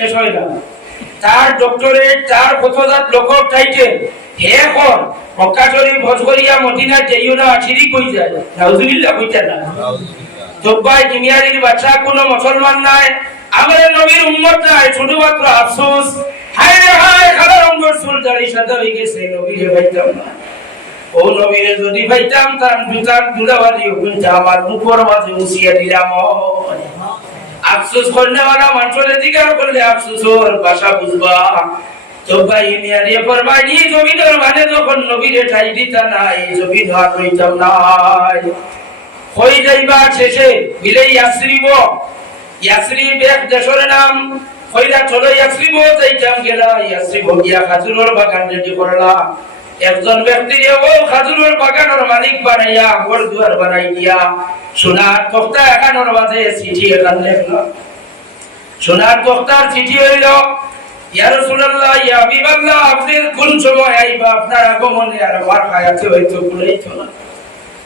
শেষ হয় না, তার ডক্টরেট, তার কতজাত লোকর টাইটেল এখন মক্কা শরীফ হজ করিয়া মদিনা যাইও না শিরিক হই যায়, নাউজুবিল্লাহ কইতা না। জব্বাই দুনিয়ার বাদশা কোনো মুসলমান নাই, আমাদের নবীর উম্মত নাই, শুধুমাত্র আফসোস হায় রে হায় খালা রঙের চুল দাড়ি সাদা হয়ে গেছে, নবীরে পাইতাম না। ও নবীরে যদি পাইতাম তার জুতার দুলাবালি হুকুমটা আমার মুখের মাঝে মুছিয়ে দিলাম। আফসোস করনেওয়ালা মানুষের জিজ্ঞাসা করলে আফসোসের ভাষা বুঝবা। জব্বাই মিয়ারে ফরমাই জমিনের মানে যখন নবীরে ঠাই দিতা নাই, জমিন হাত হইতাম নাই। হই যাইবা শেষে বিলে ইয়াসরিব, ইয়াসরিব এক দেশের নাম, হইলা চলো ইয়াসরিব যাইতাম গেলা, ইয়াসরিব গিয়া খাজুরের বাগান রেডি করলা। একজন ব্যক্তির ও খাজুরের বাগানের মালিক বানাইয়া ঘর দুয়ার বানাই দিয়া সোনার তক্তা এখানোর মাঝে চিঠি এখান লেখলা। সোনার তক্তার চিঠি হইল, ইয়া রাসূলুল্লাহ ইয়া হাবিবাল্লাহ, আপনি কোন সময় আইবা, আপনার আগমনে আর আমার হায়াতে হয়তো কুলাইতো না,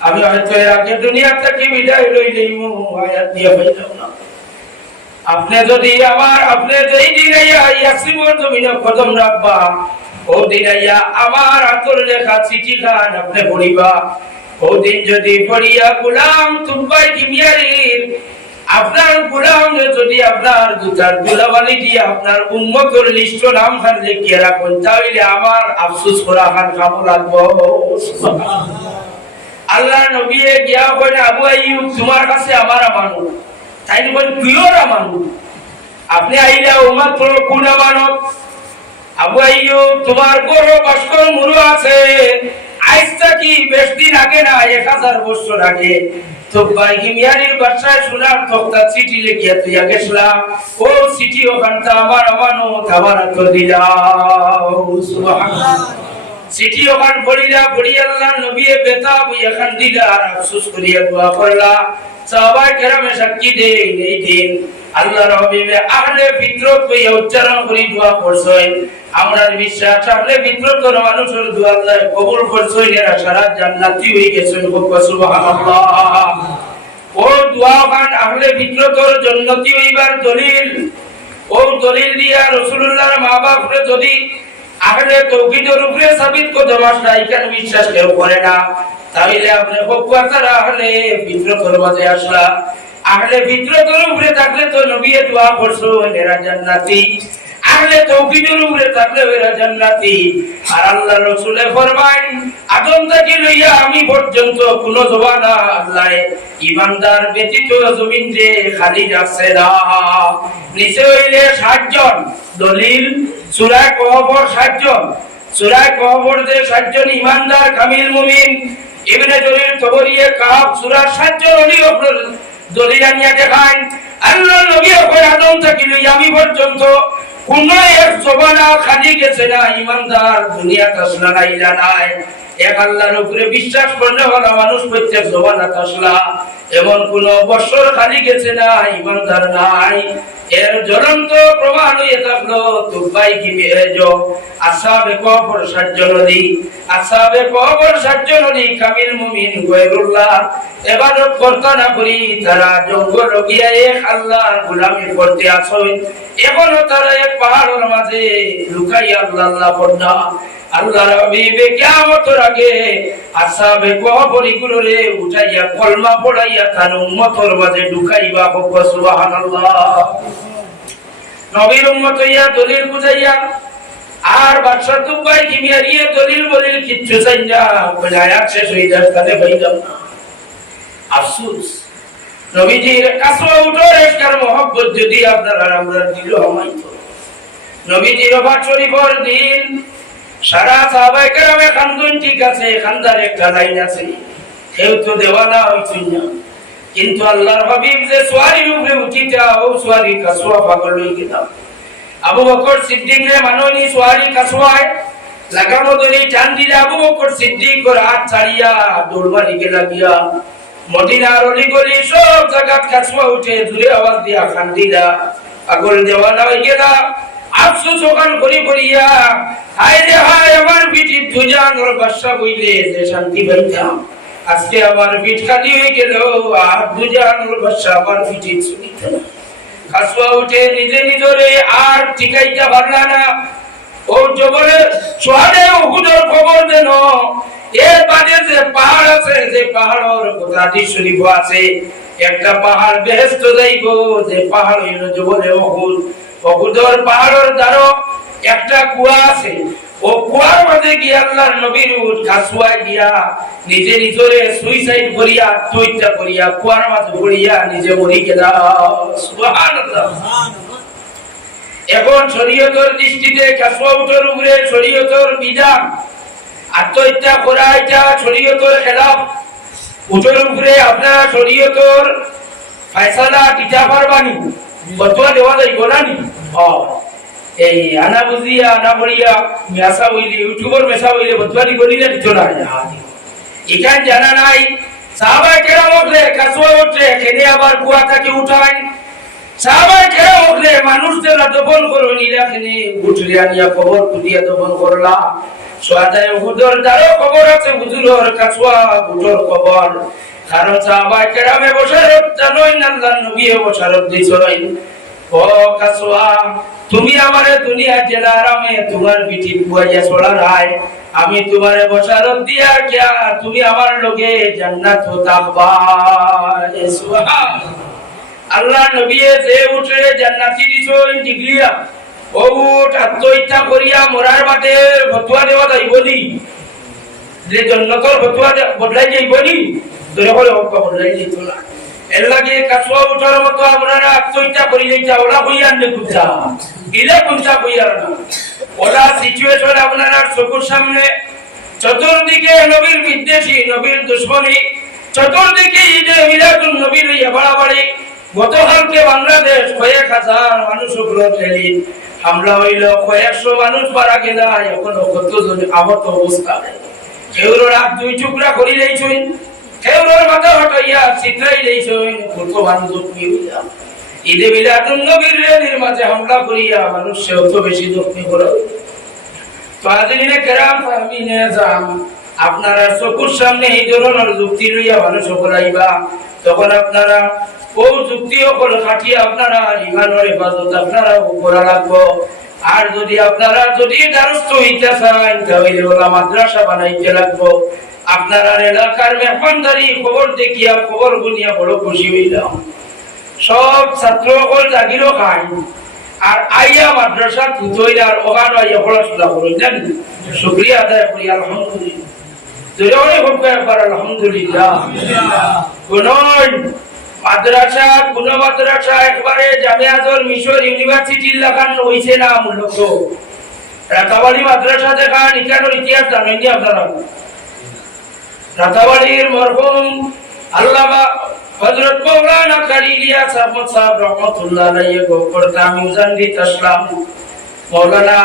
আমি হয়তো এর আগে দুনিয়া থেকে বিদায় লইলেই হায়াত দিয়ে পাইতাম না। আপনি যদি আপনি যেই দিন ইয়াসরিবের জমিনে কদম রাখবা, ও দিন আমার হাতের লেখা চিঠি খান আপনি পড়িবা। ও দিন যদি পড়িয়া গোলাম তুব্বাই কিমিয়ারির আপনার গোলাম যদি আপনার দুটার দুলাবালি দিয়ে আপনার উম্মতের লিস্ট নাম খান লিখিয়ে রাখুন, তাহলে আমার আফসোস করা খান কামো লাগবো। আল্লাহ নবী গিয়া বলে আবু আইয়ুব তোমার কাছে আমার আমানত, তাই বল তুইও আমানত, আপনি আইলা উম্মত কোন আমানত? আবু আইয়ুব তোমার গরু বাস্কর মুরু আছে, আইসটা কি বেশ দিন আগে না 1000 বছর আগে তুব্বাই কিমিয়ারির বাদশাহ সোনার তক্তা চিঠি লিখিয়া তুই গেছলাম, ও চিঠি ওখানটা আমার আমানত, আমার হাতে দিলাও। সুবহানাল্লাহ। চিঠি ওখান পড়িলা, পড়ি আল্লাহ নবী বেতা বই এখান দিলা আর আফসোস করিয়া দোয়া করলা। সাহাবায়ে কেরামে সাক্ষী দেন এই দিন আল্লাহর হাবিবে আহলে ফিতরত কইয়া উচ্চারণ করি দোয়া করছেন। আমরার বিশ্বাস আহলে ফিতরতের মানুষের দোয়া আল্লাহ কবুল করছেন, এরা সারা জান্নাতি হয়ে গেছেন। সুবহানাল্লাহ। ও দোয়া খান আহলে ফিতরতের জান্নাতি হইবার দলিল, ও দলিল দিয়া রাসূলুল্লাহর মা বাপরে যদি আহলে তাওহীদের উপরে সাবিত কদম আসা এখানে বিশ্বাস কেউ করে না, তাহলে আপনি হকওয়াতার আহলে ফিতরতের মাঝে আসলা। আহলে ফিতরতের উপরে থাকলে তো নবী দোয়া করছেন এরা জান্নাতি, আহলে তাওহীদের উপরে থাকলে এরা জান্নাতি। আর আল্লাহ রাসূল ফরমায় আদম থেকে লইয়া আমি পর্যন্ত কোন জবানা আল্লাহ ঈমানদার ব্যতীত জমিন যে খালি রাখছে না। নিচে হইলে 60 জন দলিল, সূরা কহফর 60 জন, সূরা কহফর যে 60 জন ঈমানদার কামিল মুমিন। ইবনে জরীর তবরিয়ে কাহাব সূরা 60 জন ওলির দলিল আনিয়া দেখান। আল্লাহ নবী কয় আদম থেকে লইয়া আমি পর্যন্ত কোন এক জবানা খালি গেছে না, ঈমানদার দুনিয়াতে আসলা না ইলা নাই। এক আল্লাহর উপরে বিশ্বাস করলে ওরা মানুষ প্রত্যেক জবানা আসলা, এমন কোন বছর খালি গেছে না ঈমানদার নাই। এর জ্বলন্ত প্রমাণ হয়ে থাকলো তুব্বাই কিমিয়াজ আসহাবে কবর 60 জন নদী, আসহাবে কবর 60 জন নদী কামিল মুমিন গায়রুল্লাহ ইবাদত করতে না করি তারা জঙ্গল গিয়ে এক আল্লাহর গোলামি করতে আসে। এখনো তারা এক পাহাড়ের মাঝে লুকাইয়া আল্লাহ পড়না। আল্লাহর হাবিবে কিয়ামতের আগে আসহাবে কবর গুলোরে উঠাইয়া কলমা পড়াইয়া তার উম্মতের মাঝে ঢুকাইবা। সুবহানাল্লাহ। নবীর উম্মত হইয়া দলিল বুঝাইয়া আর বাদশা তুব্বাই কিমিয়ারিয়ে দলিল বলিল কিচ্ছু চাই না, বলে আয়াত শেষ হয়ে যায় তাহলে পাইলাম না। আফসোস নবীজির কাছে উঠো এসকার মহব্বত যদি আপনারা আমরা দিল হমাইতো। নবীজির ওফাত শরীফের দিন সারা সাহাবায়ে কেরামে খান্দন, ঠিক আছে খান্দার একটা লাইন আছে, কেউ তো দেওয়ানা হইতো না, কিন্তু আল্লাহর হাবিব যে সোয়ারির উপরে উঠিতা ও সোয়ারি কাসওয়া পাগল হয়ে গেলাম। আবু বকর সিদ্দিক রে মাননি সোয়ারি কাসওয়ায় লাগামো দলি টান দিলে আবু বকর সিদ্দিক ওর হাত ছাড়িয়া দৌড়বাড়ি গেলা গিয়া মদিনার অলি গলি সব জায়গা কাসওয়া উঠে দূরে আওয়াজ দিয়া খান দিলা, পাগল দেওয়ানা হয়ে গেলা। আফসোস ওখান করি করিয়া হায় রে হায় আমার পিঠি দুজান ওর বাদশা বইলে যে শান্তি পাইতাম, আজকে আমার পিঠ খালি হয়ে গেল আর দুজান ওর বাদশা আমার পিঠি শুনিত না। কাসুয়া উঠে নিজে নিজরে আর টিকাইতে পারলা না। ও জবরে সোহানে উহুদের খবর দেন, এর বাদে যে পাহাড় আছে, যে পাহাড়ের কথাটি শরীফ আছে, একটা পাহাড় বেহেশত যাইব, যে পাহাড় হইল জবরে উহুদ। উহুদের পাহাড়ের দ্বারা একটা কুয়া আছে, ও কুয়ার মধ্যে গিয়া আল্লাহর নবীর উট কাসুয়া গিয়া নিজে নিজরে সুইসাইড করিয়া আত্মহত্যা করিয়া কুয়ার মধ্যে পড়িয়া নিজে মরি গেলা। সুবহানাল্লাহ। এখন শরীয়তের দৃষ্টিতে কাসুয়া উটের উপরে শরীয়তের বিধান, আত্মহত্যা করা এটা শরীয়তের খেলাফ। উটের উপরে আপনারা শরীয়তের ফয়সালা দিতে পারবানি, ফতোয়া দেওয়া যাইব না নি? এই আনা বুঝিয়া আনা পড়িয়া মেসা হইলে ইউটিউবার মেসা হইলে ফতোয়া দিব না, দিত না। এখান জানা নাই সাহাবায়ে কেরাম উঠলে কাসুয়া উঠলে এখানে আবার কুয়া থেকে উঠায়। সাহাবায়ে কেরাম উঠলে মানুষদের দফন করে নিলে এখানে উঠলে আনিয়া কবর খুঁড়িয়া দফন করলা। সোহাদায়ে উহুদের দ্বারা কবর আছে, হুজুরের কাসুয়া উটের কবর। কারণ সাহাবায়ে কেরামে বশারত জানোই না, আল্লাহর নবী বশারত দিছেন, ও কাসুয়া তুমি আমারে দুনিয়া জেলা আরামে তোমার পিঠি বুয়াইয়া চলার হয়, আমি তোমারে বশারত দিয়া কিয়া তুমি আমার লগে জান্নাত থাকবা। সুবহানাল্লাহ। আল্লাহর নবী যে উঠে জান্নাতি দিছেন ডিগ্রিয়া, ও উট আত্মহত্যা করিয়া মরার বাদে ফতোয়া দেওয়া যাইবনি, যে জান্নাতের ফতোয়া বদলাই যাইবনি, ধরে বলে বদলাই যাইতো না। এর লাগে কাসুয়া উঠার মতো আপনারা আত্মহত্যা করি যাইতা, ওরা কইয়া আনলে কুচা ইলে কুচা কইয়ার না। ওরা সিচুয়েশন আপনারা চোখের সামনে, চতুর্দিকে নবীর বিদ্বেষী, নবীর দুশ্মনী, চতুর্দিকে ঈদে মিলাদুন নবীর বাড়াবাড়ি। গতকালকে বাংলাদেশ কয়েক হাজার মানুষ উপরে ফেলি হামলা হইল, কয়েকশো মানুষ মারা গেল, এখন কতজন আহত অবস্থা। কেউ রাত দুই টুকরা করি লইছেন, কেউ মাথা হটাইয়া চিত্রাই লইছেন, কত মানুষ জখমি হইয়া। ঈদে মিলাদুন নবীর রেলির মাঝে হামলা করিয়া মানুষ অত বেশি জখমি করা। তো হাজিরিনে কেরাম ফাহমিনে যাম, আপনারা চকুর সামনে এই ধরনের যুক্তি লইয়া মানুষ করাইবা, তখন আপনারা ও যুক্তি সকল খাটিয়ে আপনারা ইমানের হেফাজত আপনারা করা লাগবো। আর যদি আপনারা যদি দ্বারস্থ হইতে চান তাহলে ওলা মাদ্রাসা বানাইতে লাগবো। আপনারা এলাকার মেহমানদারি খবর দেখিয়া খবর গুনিয়া বড় খুশি হইলাম। সব ছাত্র সকল জাগিরও খাই আর আইয়া মাদ্রাসা তুতই আর ওখানে আইয়া পড়াশোনা করুন, জানি শুকরিয়া আদায় করি আলহামদুলিল্লাহ। জোরে হোক একবার আলহামদুলিল্লাহ। কোন মাদ্রাসা, কোন মাদ্রাসা একবারে জামিয়াতুল মিশর ইউনিভার্সিটির লাগান হইছে না মূলত। রাতাবাড়ি মাদ্রাসা দেখান ইতিহাসের ইতিহাস জানেন নি আপনারা? রাতাবাড়ির মরহুম আল্লামা হযরত মাওলানা কারি ইলিয়াস আহমদ সাহেব রাহমাতুল্লাহ আলাইহি গোপরতা মিউজানদি তাসলাম মাওলানা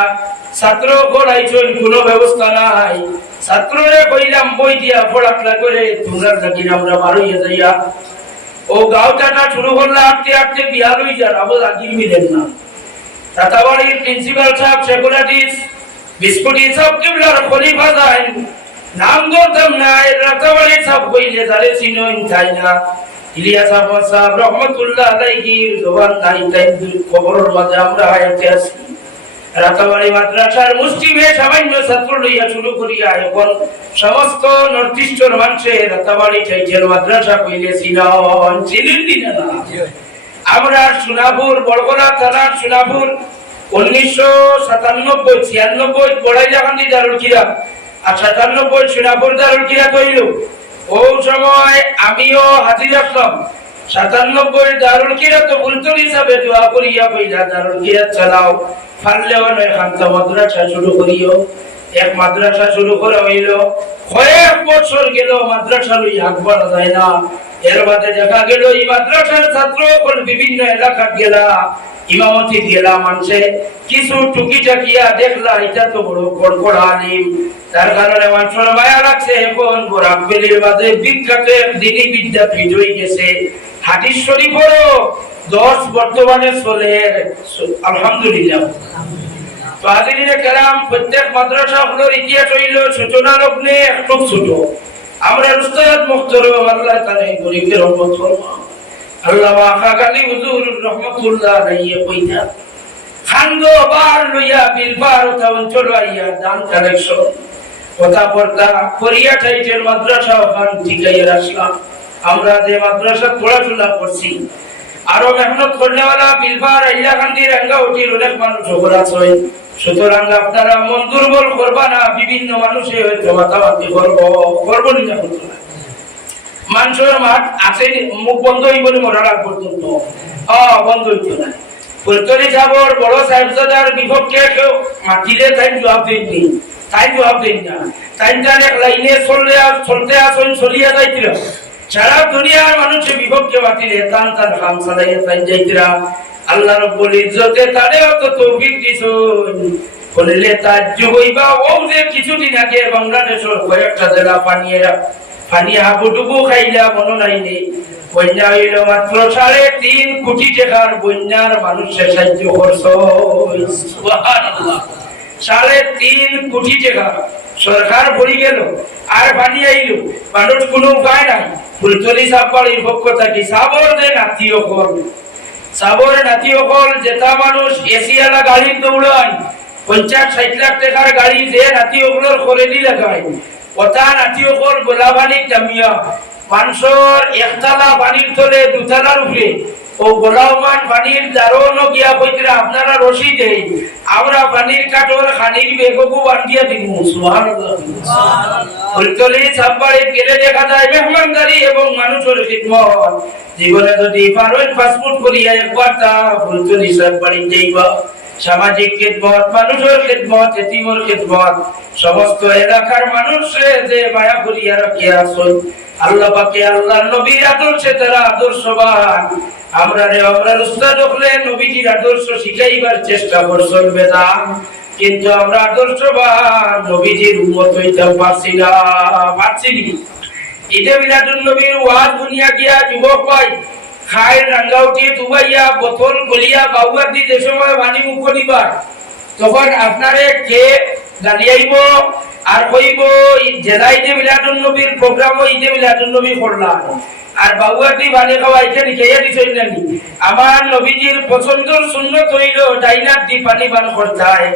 ছাত্র পড়াইছেন, কোনো ব্যবস্থা নাই। ছাত্ররে কইলাম বই দিয়া পড়াশোনা করে তোমরা থাকি আমরা বারোইয়া যাইয়া ও গাঁওটাটা শুরু করলে আটতে আটতে বিহার হয়ে যান, আবু লাগিয়ে মিলেন না। রাতাবাড়ির প্রিন্সিপাল সাহেব সেকুলারিস বিস্কুটি সব কিবলার খলিফা যায় নাম ধরতাম না, রাতাবাড়ির সব কইলে যারে চিনইন তাই না। ইলিয়াস আহমদ সাহেব রহমতুল্লাহ আলাইহির জবান নাই, তাই খবরের মাঝে আমরা হায়াতে আছি। রাতাবাড়ি মাদ্রাসার মুসলিমে সামান্য ছাত্র লইয়া শুরু করিয়া এখন সমস্ত নর্থ ইস্টের মানুষের রাতাবাড়ি টাইটেল মাদ্রাসা কইলে চিনেন না। আমরা সোনাপুর বড়গোলা থানার সোনাপুর 1997-96 বড়াইলাকান্দি দারুল কিরাত আর 97 সোনাপুর দারুল কিরাত হইল। ও সময় আমিও হাজির আসলাম। 97 দারুল কিরাত বুলতুল হিসাবে দোয়া করিয়া কইলা দারুল কিরাত চালাও, পারলেও নয় খান্তা মাদ্রাসা শুরু করিও। এক মাদ্রাসা শুরু করা হইল, কয়েক বছর গেল মাদ্রাসা লই আগ বাড়া যায় না। এর বাদে দেখা গেল এই মাদ্রাসার ছাত্র বিভিন্ন এলাকাত গেলা, ইমামতি গেলা, মানুষে কিছু টুকি টাকিয়া দেখলা এটা তো বড় কড়কড়া আলিম, তার কারণে মানুষের মায়া লাগছে। এখন বরাকবেলির মাঝে বিখ্যাত এক দিনী বিদ্যাপীঠ হয়ে গেছে। হাদিস শরীফেরও 10 বর্তমানে চলে, আলহামদুলিল্লাহ। তো হাজিরিনে কেরাম, প্রত্যেক মাদ্রাসাগুলোর ইতিহাস হইল সূচনা লগ্নে একটু ছোট। আমরা উস্তাদ মুখতারম আল্লাহ তাআলা গরিবের রহমত ফরমা আল্লামা খাগালি হুজুর রহমাতুল্লাহ আলাইহি কইতা খান্দ বার লইয়া বিলবার অঞ্চল আইয়া দান কালেকশন কথা পড়তা কোরিয়া টাইটেল মাদ্রাসা ওখান ঠিকাইয়া আসলাম। আমরা যে মাদ্রাসা পড়াশোনা করছি আরো মেহনত করনেওয়ালা বিলবার আইলাকান্দি রাঙ্গাউটির অনেক মানুষ আছে। সুতরাং আপনারা মন দুর্বল করবা না, বিভিন্ন মানুষে হয়তো মাতামাতি করবো না। মানুষের মাঠ আছে মুখ বন্ধ হইব মরার পর্যন্ত বন্ধ হইতো না। ফুলতলি সাবর বড় সাহেবজাদার বিপক্ষে কেউ মাটিলে তাই জবাব দেননি, তাই জবাব দেন না। তাই তার এক লাইনে চলতে আসন চলিয়া যাইছিল। সারা দুনিয়ার মানুষের বিপক্ষে মাটিলে তান তার হাম চালাইয়া তাই যাইতিরা। আল্লাহ রব্বুল ইজ্জতে তারে অত তৌফিক দিছেন বললে তাজ্জু হইবা। ও যে কিছুদিন আগে বাংলাদেশের কয়েকটা জেলা পানি হাবুডুবু খাইলা মনে নাইনি। বন্যা হইল মাত্র 3.5 কোটি টাকার বন্যার মানুষের সাহায্য করছ। সুবহানাল্লাহ, 3.5 কোটি টাকা সরকার ভরি গেল আর পানি আইল। মানুষ কোনো উপায় নাই। ফুলতলি সাববাড়ির পক্ষ থাকি সাবরদের আত্মীয় হল, সাবরের আত্মীয় হল যেটা মানুষ এসিয়ালা গাড়ি দৌড়ায় 50-60 লাখ টাকার গাড়ি যে আত্মীয়গুলোর খরেদি লাগায় ওটা আত্মীয় হল গোলাবানিক দামিয়া মানুষের একতলা পানির তলে দুতলার উপরে ও গোলামান পানির দারুণ গিয়া কইতরা আপনারা রশি দেই, আমরা পানির কাটর খানির বেগবু বান্ধিয়া দিব। সুবহানাল্লাহ, সুবহানাল্লাহ। ফুলতলি সাববাড়ি গেলে দেখা যায় মেহমানদারি এবং মানুষের খিদমত। জীবনে যদি পারেন পাসপোর্ট করিয়া একবার তা ফুলতলি সাববাড়ি যাইবা। সামাজিক খিদমত, মানুষের খিদমত, এতিমের খিদমত, সমস্ত এলাকার মানুষে যে মায়া করিয়া রাখিয়া আছেন আল্লাহ পাকে আল্লাহর নবীর আদর্শে তারা আদর্শবান। আমরা উস্তাদ হলে নবীজির আদর্শ শিখাইবার চেষ্টা করছেন বেদান, কিন্তু আমরা আদর্শবান নবীজির উম্মত হইতে পারছি না। ঈদে মিলাদুন নবীর ওয়াজ দুনিয়া গিয়া যুবক ভাই খায় রাঙ্গাউটি দুবাইয়া বোতল গলিয়া বাউয়ার দি যে সময় বাণী মুখ দিবার তখন আপনারে কে দাঁড়িয়াইব আর কইব জেলা ঈদে মিলাদুন নবীর প্রোগ্রাম ঈদে মিলাদুন নবী করলাম আর বাউয়ার দি বাণী খাওয়াইছে নিখাইয়া দিছই না। আমার নবীজির পছন্দের সুন্নত হইল ডাইনার দি পানি পান করতে হয়।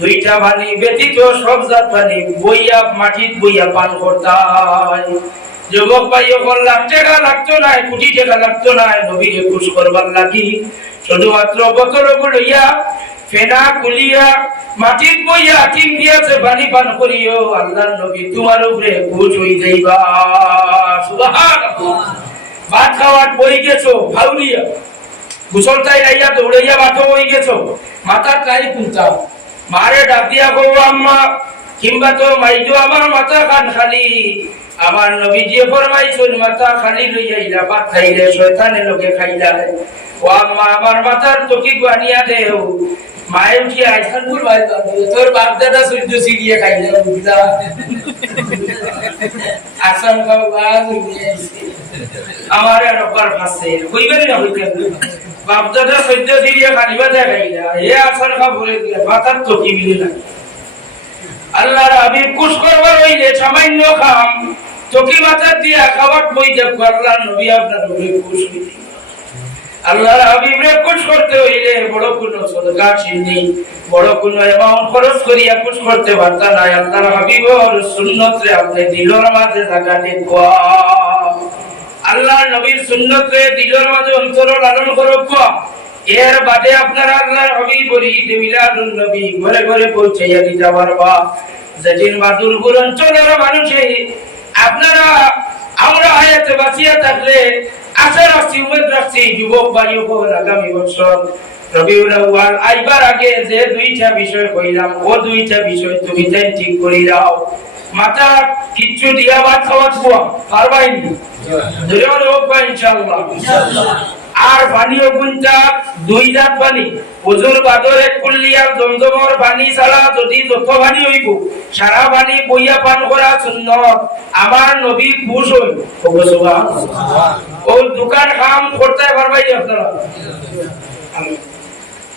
2টা পানি ব্যতীত সব জাত পানি বইয়া মাটিত বইয়া পান করতে হয়। যুবক ভাই ওপর লাখ টাকা লাগতো না, কোটি টাকা লাগতো না নবীকে খুশ করবার লাগি। শুধুমাত্র বোতল লইয়া ফেনা কুলিয়া মাটির বইয়া টিন দিয়েছে পানি পান করিও আল্লাহর নবী তোমার উপরে খুশ হই যাইবা। সুবহানাল্লাহ। ভাত খাওয়ার বই গেছো ভাউলিয়া গুসলটাই রাইয়া দৌড়াইয়া বাটো হই গেছো মাথার টাই কুলতা মারে ডাক দিয়া গো আম্মা কিংবা তো মাইজো আমার মাথা কান খালি। আমার নবীজি ফরমাইছেন মাথা খালি লইয়া ভাত খাইলে শয়তানের লোকে খাইলা। ও আম্মা আমার মাথার টকি বানিয়া দেও। মায়ের কি আইসানপুর ভাই তোর বাপ দাদা সূর্য সিরিয়ে খাইলা বুঝলা আসাম খাওয়া আমার রব্বার ফাসে কইবেন না হইতেন বাপ দাদা সূর্য সিরিয়ে খাইবা দেখাইলা এ আসার খা বলে দিলা মাথার টকি মিলে না। আল্লাহর হাবিব খুশ করবার হইলে সামান্য খাম চকি মাথা দিয়া খাবার বই দেখো আল্লাহর নবী আপনার উপরে খুশ হইতে। আল্লাহর হাবিবরে খুশ করতে হইলে বড় কোনো সদকা চিনি বড় কোনো অ্যামাউন্ট খরচ করিয়া খুশ করতে পারতা না। আল্লাহর হাবিবর সুন্নতরে আপনি দিলের মাঝে লাগাতে কোয়া আল্লাহর নবীর সুন্নতরে দিলের মাঝে অন্তর লালন করো কোয়া। এর বাদে আপনারা আল্লাহর হাবিব ঈদ মিলাদুন নবী ঘরে ঘরে পৌঁছাইয়া দিতে পারবা। যেদিন বাদুরপুর অঞ্চলের মানুষে আপনারা আমরা হায়াতে বাঁচিয়া থাকলে আশা রাখছি উম্মেদ রাখছি যুবক ভাই উপর আগামী বছর রবিউল আউয়াল আইবার আগে যে 2টা বিষয় কইলাম ও 2টা বিষয় তুমি তাই ঠিক করে দাও। মাথা কিচ্ছু দিয়া ভাত খাওয়া পারবাই নি ধরে হোক বা ইনশাআল্লাহ আর পানিও গুঞ্জা 2 জাত পানি ওজুর বাদর এক কুল্লিয়ার জমজমর পানি ছাড়া যদি যত পানি হইব সারা পানি বইয়া পান করা সুন্নত। আমার নবী খুশ হই সুবহানাল্লাহ। ও দোকান কাম করতে পারবাই আপনারা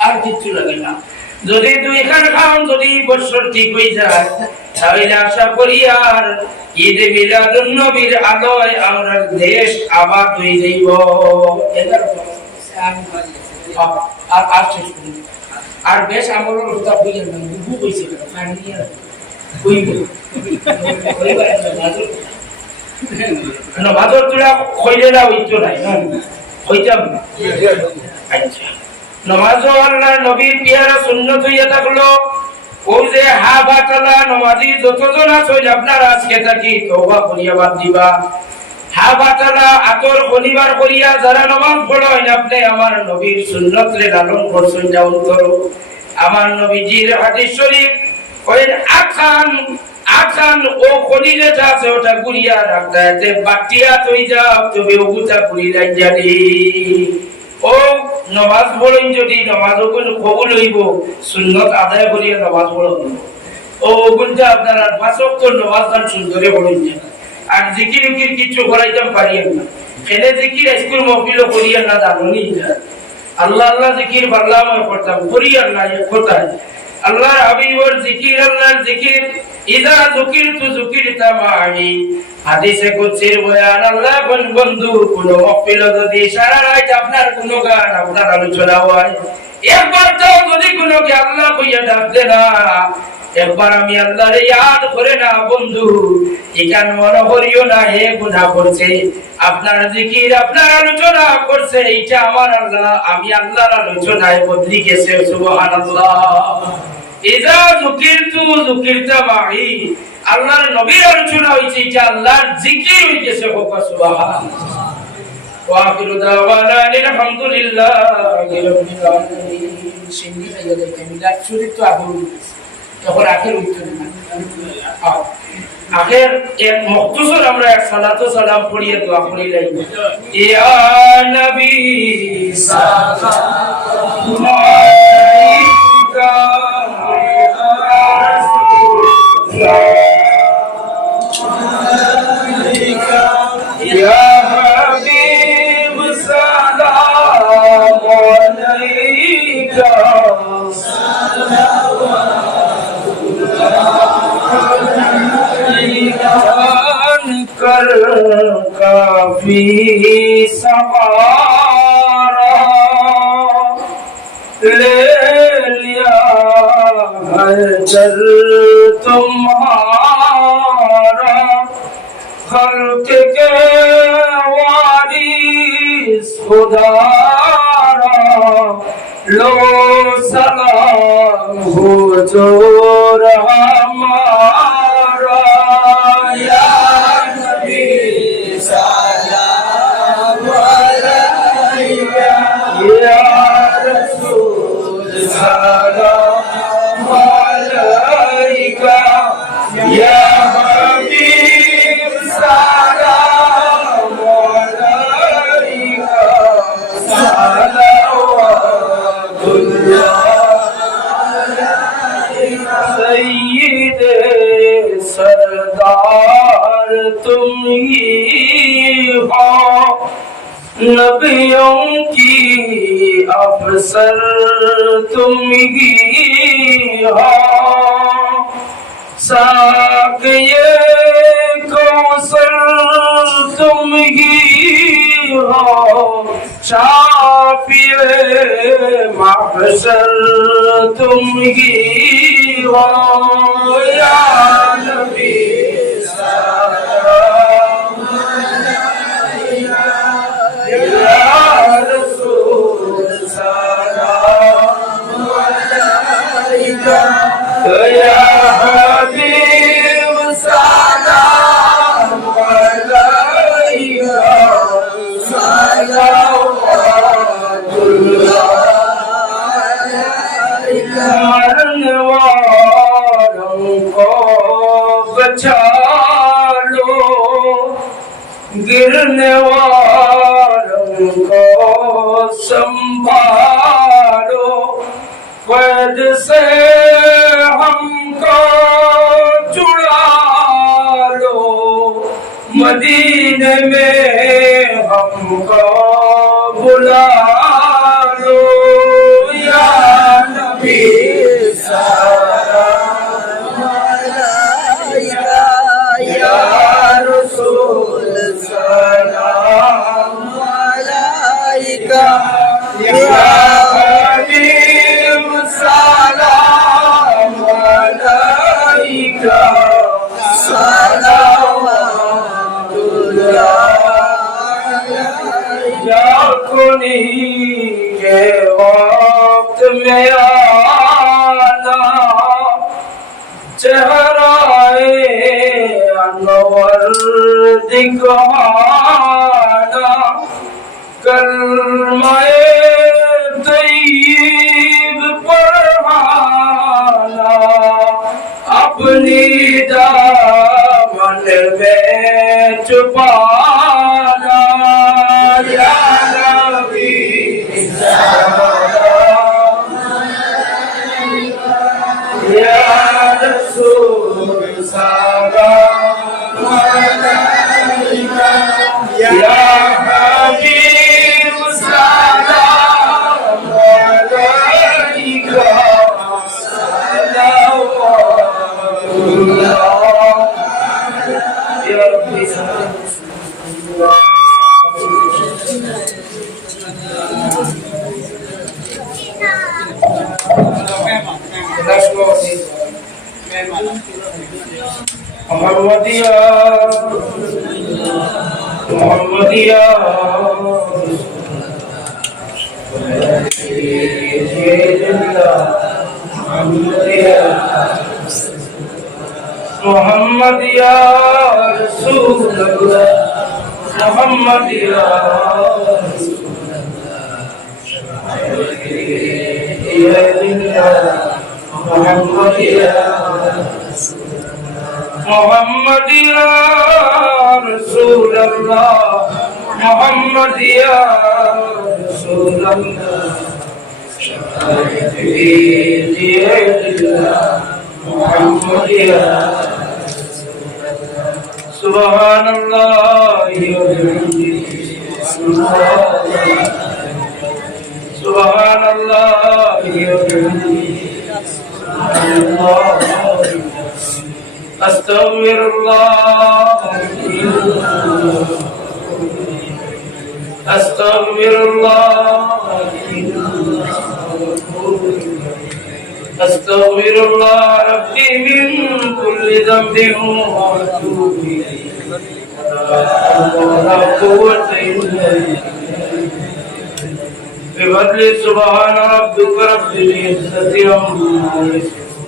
আর কিচ্ছু লাগে না। যদি দুইখান খান যদি বছর ঠিক হয়ে যায় তাহলে আশা করি আর ঈদে মিলাদুন নবীর আলোয় আমরা দেশ আবাদ হয়ে যাইব। আর বেশ আমলের কথা হইয়া না বুবু কইছে ফাইনিয়া হইব না বাদর তুলা কইলে না হইতো নাই না হইতাম। আচ্ছা নামাজ আল্লাহ নবীর পিয়ারা সুন্নাত হইয়া থাকলো ওই যে হা বাতালা নামাজি যতজন আছেন আপনারা আজকে থাকি তওবা করিয়া বাদ দিবা। হা বাতালা আতর শনিবার করিয়া যারা নামাজ পড়েন আপনি আমার নবীর সুন্নাত রে লালন করছেন যাও করো। আমার নবীজির হাদিস শরীফ কইন আখান ও খনি যেটা আছে ওটা গুরিয়া রাখতে এতে বাটিয়া তুই যাও তবে ওগুতা গুরি লাগ জানি। ও নামাজ পড়েন যদি নামাজ কবুল হইব সুন্নাত আদায় করিয়া নামাজ পড়েন ও ওগুনটা আপনারা পাঁচ ওয়াক্ত নামাজ গান সুন্দরে পড়েন। আর জিকির উকির কিছু করাইতাম পারিয়েন না এনে জিকির স্কুল মহফিল করিয়া না জানি আল্লাহ আল্লাহ জিকির বাংলা মই করতাম করিয়া না কোথায় আল্লাহর হাবিবর জিকির আল্লাহর জিকির ইদা যুকিরতু যুকিরতা মা'i হাদিসে কুদসির বয়ান আল্লাহ বন্ধু কোন মহফিল যদি সারা রাত আপনার কোন গান আপনার আলোচনা হয় একবার তো যদি কোন কে আল্লাহ কইয়া ডাক দে না একবার আমি আল্লাহরে ইয়াদ করে না বন্ধু এখান মনে করিও না হে গুনাহ করছে আপনার জিকির আপনার আলোচনা করছে এটা আমার আল্লাহ আমি আল্লাহর আলোচনায় বদলি গেছে সুবহানাল্লাহ। ইজা যুকিরতু যুকিরতা মা'i আল্লাহর নবীর আলোচনা হইছে এটা আল্লাহর জিকির হই গেছে সুবহানাল্লাহ। ওয়া আখিরু দাওয়ানা আলহামদুলিল্লাহি রাব্বিল আলামিন। সিন্ধি খাইয়া কামিলা চুরি তো আবু তখন আখের উত্তর না আখের এক মুখতসর আমরা এক সালাতু সালাম পড়িয়ে দোয়া করি লাই ইয়া নবী সাল্লাল্লাহু আলাইকা ইয়া হাবিব সালামু আলাইকা कर काफी सहारा ले लिया है चल तुम्हारा खल्क के वारिस खुदारा लो सलाम हो जो हमारा या सलाम अलैका या रसूल सलाम अलैका या हबीब सलाम अलैका सलावतुल्लाह सय्यिदे सरदार तुम ही हो नबियों की अफसर तुम ही हो साक़िए कौसर तुम ही हो शाफ़िए महशर तुम ही हो या नबी या हबीब सलाम अलैका सलावतुल्लाह मरने वालों को बचा लो गिरने वालों को संभालो कैद से हमको जुड़ा लो मदीने में हमको बुला लो या नबी سلام عليك يا رسول سلام عليك يا حبيب سلام عليك صلوات الله जाकुनी के वक्त में आना चेहराए अनवर दिखाना कलमाए तय्यब पढ़ाना अपनी दामन में छुपाना या नबी सलाम या रसूल सलाम अलैका या हबीब सलाम अलैका सलावतुल्लाह या रब्बी Muhammadiyya Muhammadiyya Muhammadiyya Rasulullah Muhammadiyya Muhammadiyya Muhammadiyya Rasulullah Muhammadiyya Rasulullah Muhammadiyya Subhanallah wa bihamdihi Subhanallah wa bihamdihi Astaghfirullah Astaghfirullah Astaghfirullah Rabbi min kulli dhanbin wa atubu ilayhi la quwwata illa billah بفضل سبحان ربك رب العزة عما يصفون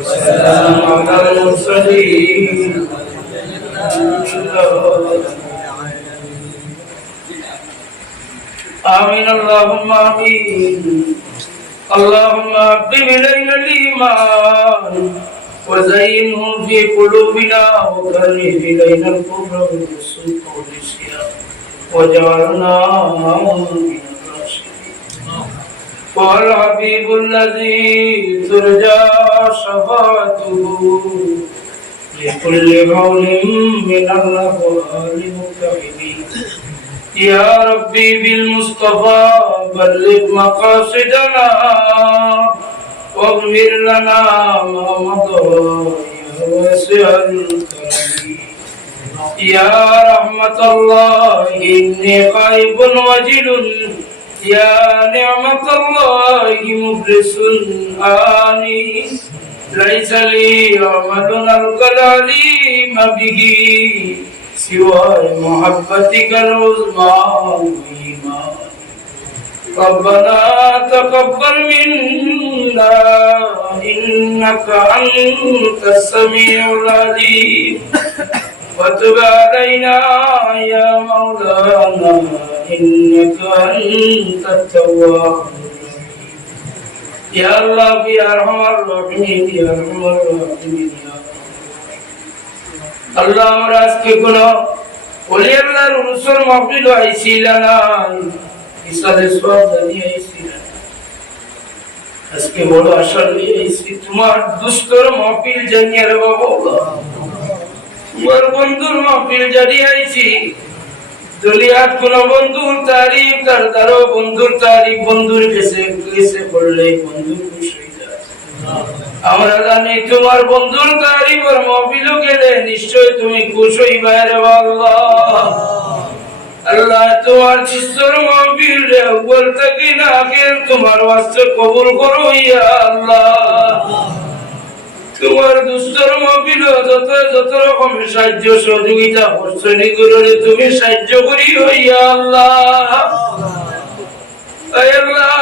وسلام على المرسلين آمين اللهم آمين اللهم حبب إلينا الإيمان وزينه في قلوبنا وكره إلينا الكفر والفسوق والعصيان وجعلنا من والحبيب الذي ترجى شفاعته لكل قول من الأقوال متحدين يا ربي بالمصطفى بلغ مقاصدنا واغفر لنا ما مضى يا واسع الكرم يا رحمة الله إني خائف وجل يا نعمة الله مفلس آني ليس لي عمل ألقى العليم به سوى محبتك العظمى والإيمان ربنا تقبل منا إنك أنت السميع العليم وتب علينا يا مولانا إنك أنت التواب يا الله يا أرحم الراحمين يا أرحم الراحمين الله আমরা আজকে কোন ওলি আল্লাহর রসুল মাহফিল আইছিল না ইসলামের সওয়াব জানিয়ে আইছিল আজকে বড় আশা নিয়ে আইছি তোমার দুস্তর মাহফিল জানিয়ে রে বাবা তোমার বন্ধুর মাহফিল জানিয়ে আইছি দুনিয়ার কোন বন্ধুর তারিফ তার বন্ধুর তারিফ বন্ধুর কাছে পড়লে বন্ধু খুশি হয়ে যায় আমরা জানি তোমার বন্ধুর তারিফের মাহফিলে গেলে নিশ্চয় তুমি খুশ হইবা রে আল্লাহ। আল্লাহ তোমার দুস্তর মাহফিল রে আউয়াল থেকে না আখির তোমার ওয়াস্তে কবুল করো ইয়া আল্লাহ। তোমার দুস্তর মাহফিল যত যত রকমের সাহায্য সহযোগিতা করছনি করে তুমি সাহায্য করিও ইয়া আল্লাহ। আল্লাহ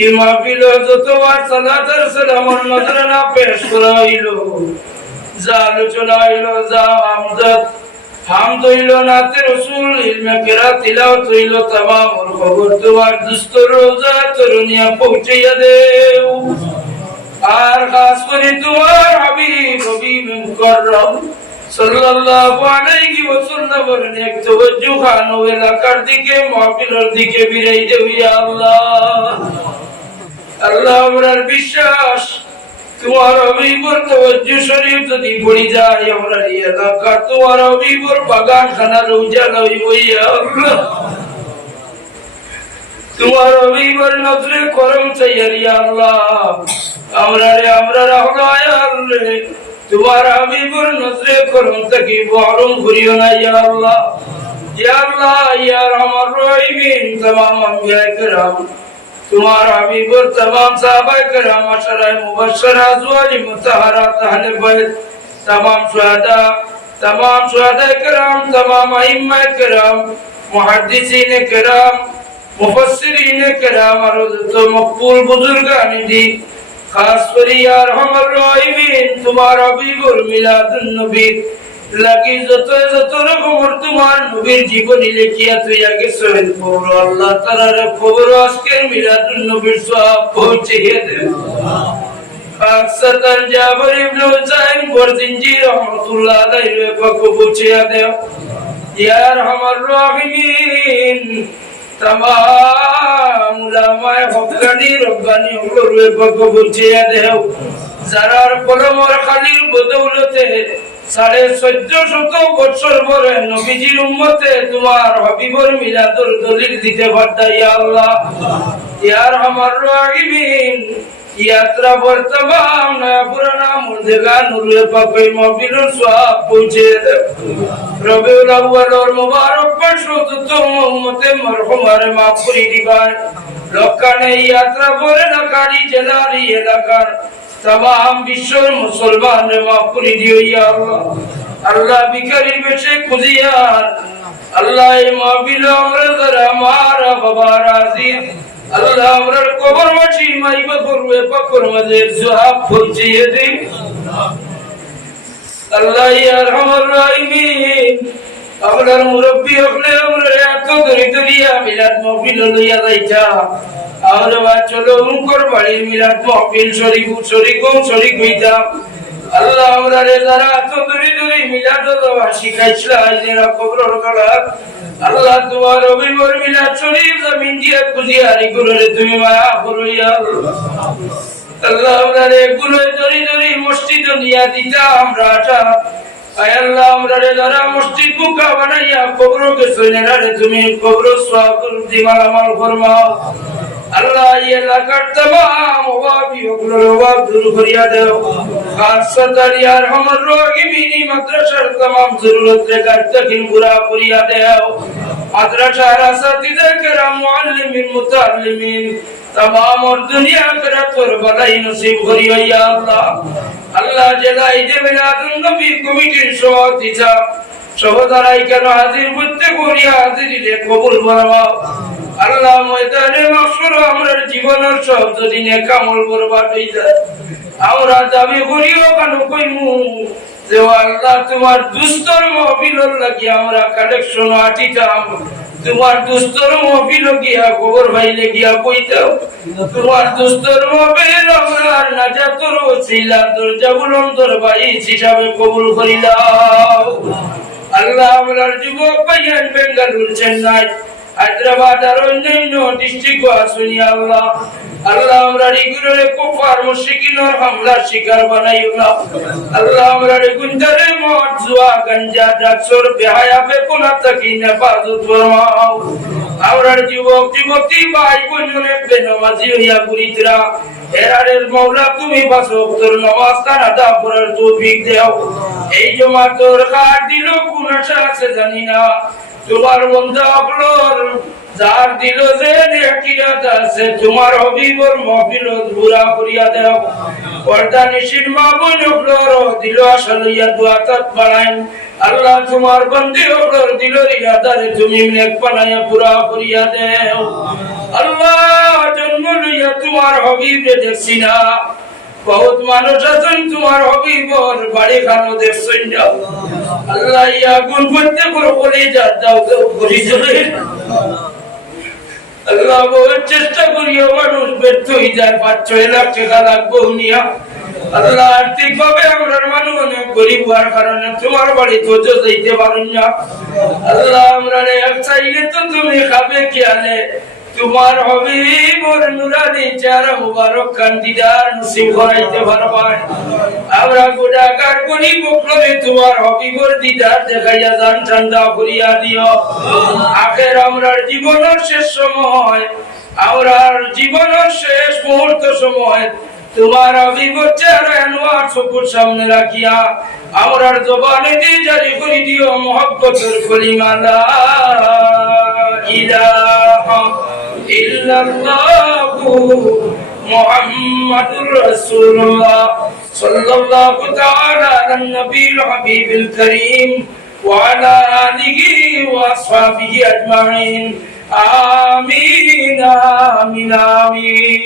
এই মাহফিল যতবার সালাত আর সালামের নজরানা পেশ করা হইল, যা আলোচনা হইল, যা হামদ হইল, নাতে রাসূল ইলমে কিরাত তিলাওয়াত হইল, तमाम খবর তোমার দুস্তর রোজা তরুণিয়া পৌঁছাইয়া দেও। আর খাস করে তোমার হাবিব মুকাররম সাল্লাল্লাহু আলাইহি ওয়াসাল্লামের নেক তাওজ্জুহ খানো এলাকার দিকে মাহফিলের দিকে বিরাই দেও ইয়া আল্লাহ। আল্লাহ আমরার বিশ্বাস তোমার হাবিবের তাওজ্জুহ শরীফ যদি পড়ি যায় আমরা এই এলাকা তোমার হাবিবের বাগান খানা রোজা লইব ইয়া আল্লাহ। তোমার হাবিবের নজরে করম চাইয়া ইয়া আল্লাহ। আমরা রাহমায় তোমার হাবিবের নজরে করম থেকে বহরম করিও না ইয়া আল্লাহ। ইয়া আল্লাহ ইয়া রহমান রহিম तमाम अंबिया किराम तुम्हार हबीबुर तमाम साहबा किराम अशराए मुबश्शरा अज़वाज मुतहहरात अहले बैत तमाम शुहदा किराम तमाम अइम्मा किराम मुहद्दिसीन किराम मुफस्सिरीन किराम और तो मकबूल बुजुर्गान दी खास कर या रहमान रहीम तुम्हार हबीबुर मिलादुन नबी लगी যত রকম তোমার নবীর জীবনী লিখিয়া তুই আগে শহীদ কবর আল্লাহ তাআলার কবর আজকের মিলাদুন নবীর সওয়াব পৌঁছিয়ে দে। খাসসাতান জাবর ইবনে হুসাইন বরজিনজি রাহমাতুল্লাহ আলাইহি পাক পৌঁছিয়ে দে। ইয়া রহমান রহিম तमाम উলামায়ে হক্কানি রব্বানি ওগুলোর পাক পৌঁছিয়ে দে। যারার কলমর খালির বদৌলতে 1450 বছর পরে নবীজির উম্মতে তোমার হাবিবের মিলাদুর দলিল দিতে পারতা ইয়া আল্লাহ। ইয়া রহমান রহিম यात्रा पर तमाम नया पुराना मुर्देगा नूरे पाके माहफिलुर सवाब पहुंचे रबीउल अव्वल और मुबारक पर तो उम्मते मरहुमारे माफ करी दिबाय लोकाने यात्रा पर नकारी जलारी एलाकार तमाम विश्व मुसलमान ने माफ करी दियो या अल्लाह। अल्लाह बिकरी बेशे खुदियार अल्लाह माहफिल अमर जरा मारा बाबा अजीज अल्लाह আমরার কবর মাটি মাইবা করবে পাকর মাঝে জবাব পৌঁছিয়ে দে। আল্লাহ ইয়া রহমান রহিম আমরার মুরব্বি হলে আমরা এত দরিদ্রিয়া মিলাদ মাহফিল লইয়া যাইতা আমরা চলো উনকর বাড়ি মিলাদ মাহফিল শরীক হইতা। আল্লাহ আমরারে যারা এত দরিদ্রি মিলাদ দেওয়া শিখাইছিল আইনেরা কবরের গলাত আল্লাহ তোমার হাবিবের মিলাদ শরীফ জমিন দিয়ে খুজিয়ারি করে তুমি মায়া করো ইয়া আল্লাহ। আল্লাহ আমরারে গুলো দরিদ্রি মসজিদ নিয়া দিতা আমরা আটা আয় আল্লাহ আমরারে যারা মসজিদ বুকা বানাইয়া কবরকে সইনারে তুমি কবর সওয়াব দিমালামাল ফরমাও। আল্লাহ এই এলাকার तमाम ওয়াবি ওগুলোর ওয়াব দূর করিয়া দাও। খাসসাতান ইয়া রহমান রহিম মাদ্রাসার तमाम জরুরতে গাতকিন পুরা করিয়া দাও। মাদ্রাসার আসাতিজা کرام মুআল্লিমিন মুতাআল্লিমিন तमाम और दुनिया আখিরাত তোর বালাই নসিব করিও ইয়া আল্লাহ। আল্লাহ জেলাই যে মিলাদুন নবী কমিটির সভাপতি সহদারাই কেন হাজির করতে করিয়া হাজিরিলে কবুল ফরমাও। আল্লাহ ময়দানে মাহশর আমরার জীবনের সব যদি নেক আমল বরবাদ হই যায় আমরা দাবি করিও কেন কইমু যে আল্লাহ তোমার দুস্তর মাহফিলর লাগি আমরা কালেকশন আটিতাম তোমার দুস্তর মাহফিল গিয়া খবর ভাইলে গিয়া কইতাম তোমার দুস্তর মাহফিল আমরা নাজাতুর ওসিলা দরজা বুলন্দর ভাই হিসাবে কবুল করিলাম। আল্লাহ আমরার যুবক ভাইয়ান বেঙ্গালুরু চেন্নাই হায়দ্রাবাদ আর অন্যান্য ডিস্ট্রিক্ট আসুনি আল্লাহ আল্লাহ আমরা রেগুলারে কুফার মুশরিকিনের হামলার শিকার বানাইও না আল্লাহ আমরা রেগুলারে মদ জুয়া গাঞ্জা ড্রাগসর বেহায়া বেকুনা থেকে হেফাজত ফরমাও আমরার যুবক যুবতী ভাই বোনের বেনামাজি হইয়া গুরিতরা এরারের মাওলা তুমি বাসক তোর নামাজ কানা দা করার তৌফিক দাও এই জমাতর কার দিল কোন আশা আছে জানি না তোমার বন্ধা আপলোর যার দিল যে নেকিয়াত আছে তোমার হবিবর মহফিলত পুরা করিয়া দাও পর্দা নিশির মা বোন আপলোর দিল আশা লইয়া দোয়া তাত বাড়াইন আল্লাহ তোমার বন্দী আপলোর দিল ইরাদারে তুমি নেক বানাইয়া পুরা করিয়া দাও আল্লাহ জন্ম লইয়া তোমার হবিবে দেখছি না বহুত মানুষ আছেন তোমার হবিবর বাড়ি খানো দেখছেন যাও আল্লাহ ইয়া গুণ করতে করো বলে যা দাও করি চলে আল্লাহ বহুত চেষ্টা করিও মানুষ ব্যর্থ হয়ে যায় 5-6 লাখ টাকা লাগবো নিয়া আল্লাহ আর্থিক ভাবে আমরা মানুষ অনেক গরিব হওয়ার কারণে তোমার বাড়ি তো যাইতে পারেন না আল্লাহ আমরা এক চাইলে তো তুমি খাবে কি আনে তোমার হবিবর নুরানি চেহারা মুবারক খান দিদার নসিব করাইতে পারবেন আমরা গুনাহগার গরিব বকলবে তোমার হবিবর দিদার দেখাইয়া জান ঠান্ডা করিয়া দিও আখের আমরার জীবনের শেষ সময় আমরার জীবনের শেষ মুহূর্ত সময় তোমার হবিবর চেহারা আনোয়ার চোখের সামনে রাখিয়া আমরার জবানে দিয়ে জারি করে দিও মুহাব্বতের কলিমা লা ইলাহা ইল্লাল্লাহু মুহাম্মাদুর রাসূলুল্লাহ সাল্লাল্লাহু তাআলা আলান নবিয়্যিল হাবিবিল কারীম ওয়া আলা আলিহি ওয়া আসহাবিহি আজমাইন আমিন আমিন আমিন